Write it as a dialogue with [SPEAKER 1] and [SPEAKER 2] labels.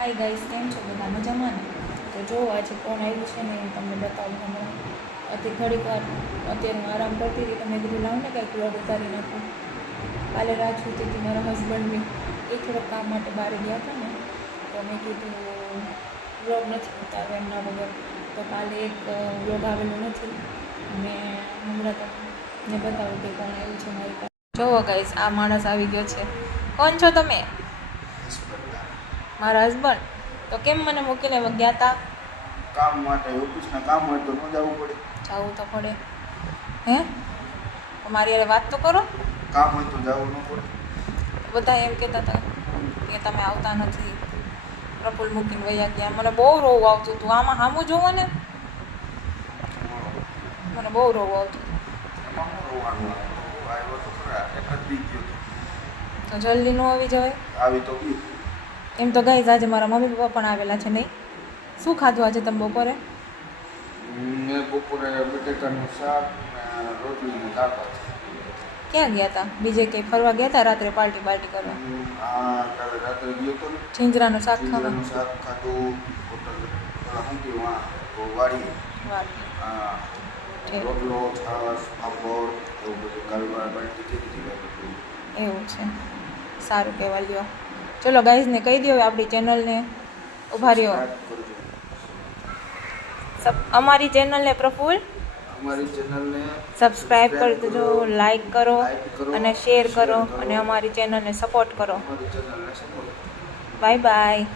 [SPEAKER 1] Hi guys કેમ છો? બધા મજામાં ને? તો જો આજે કોણ આવ્યું છે ને તમને બતાવું હમણાં. અત્યારે ઘડીક વાર અત્યારે હું આરામ કરતી હતી તમે કીધું, લાવ ને કાંઈક વ્લોગ ઉતારી નાખું. કાલે રાત સુધી હતી મારા હસબન્ડની એ થોડોક કામ માટે બહાર ગયા હતા ને, તો મેં કીધું વ્લોગ નથી ઉતારો એમના વગર. તો કાલે એક વ્લોગ આવેલો નથી. મેં હમણાં તમને બતાવું કે કોણ આવ્યું છે મારી પાસે. જોવો ગાઈસ આ માણસ આવી ગયો છે. કોણ છો તમે? મારા હસબન્ડ તો કેમ મને મૂકીને ગયા હતા
[SPEAKER 2] કામ માટે ઓફિસના કામ હોય તો ન જવું પડે.
[SPEAKER 1] જવું તો પડે. હે? તો મારી અરે વાત તો કરો.
[SPEAKER 2] કામ હોય તો જવું ન પડે.
[SPEAKER 1] બધા એમ કહેતા હતા કે તમે આવતા નથી. પ્રફુલ મૂકીને વૈયા ગયા. મને બહુ રોવું આવતું હતું. આમાં સામું જોવો ને? મને બહુ રોવું આવતું હતું.
[SPEAKER 2] તો
[SPEAKER 1] જલ્દી ન આવી જવાય.
[SPEAKER 2] આવી તો
[SPEAKER 1] એમ તો ગઈ આજે મારા મમ્મી પપ્પા પણ આવેલા છે નહીં. શું ખાધું આજે તમે બપોરે?
[SPEAKER 2] મેં બપોરે બટેટાનું શાક ને
[SPEAKER 1] ક્યાં ગયા હતા બીજે કંઈ ફરવા ગયા હતા રાત્રે પાર્ટી પાર્ટી કરવા?
[SPEAKER 2] હા રાત્રે ગયો તો ને.
[SPEAKER 1] શાક ખાવા
[SPEAKER 2] શાક ખાધું હોટલ વાડી રોટલો છાશ પાપડ એવું બધું હતી.
[SPEAKER 1] એવું છે. સારું કહેવા લ્યો. ચલો ગાઈઝને કહી દો આપણી ચેનલને ઊભા રહ્યો. સબ અમારી ચેનલને પ્રફુલ.
[SPEAKER 2] અમારી ચેનલને
[SPEAKER 1] સબસ્ક્રાઈબ કરી દેજો લાઈક કરો અને શેર કરો અને અમારી ચેનલને સપોર્ટ કરો. Bye bye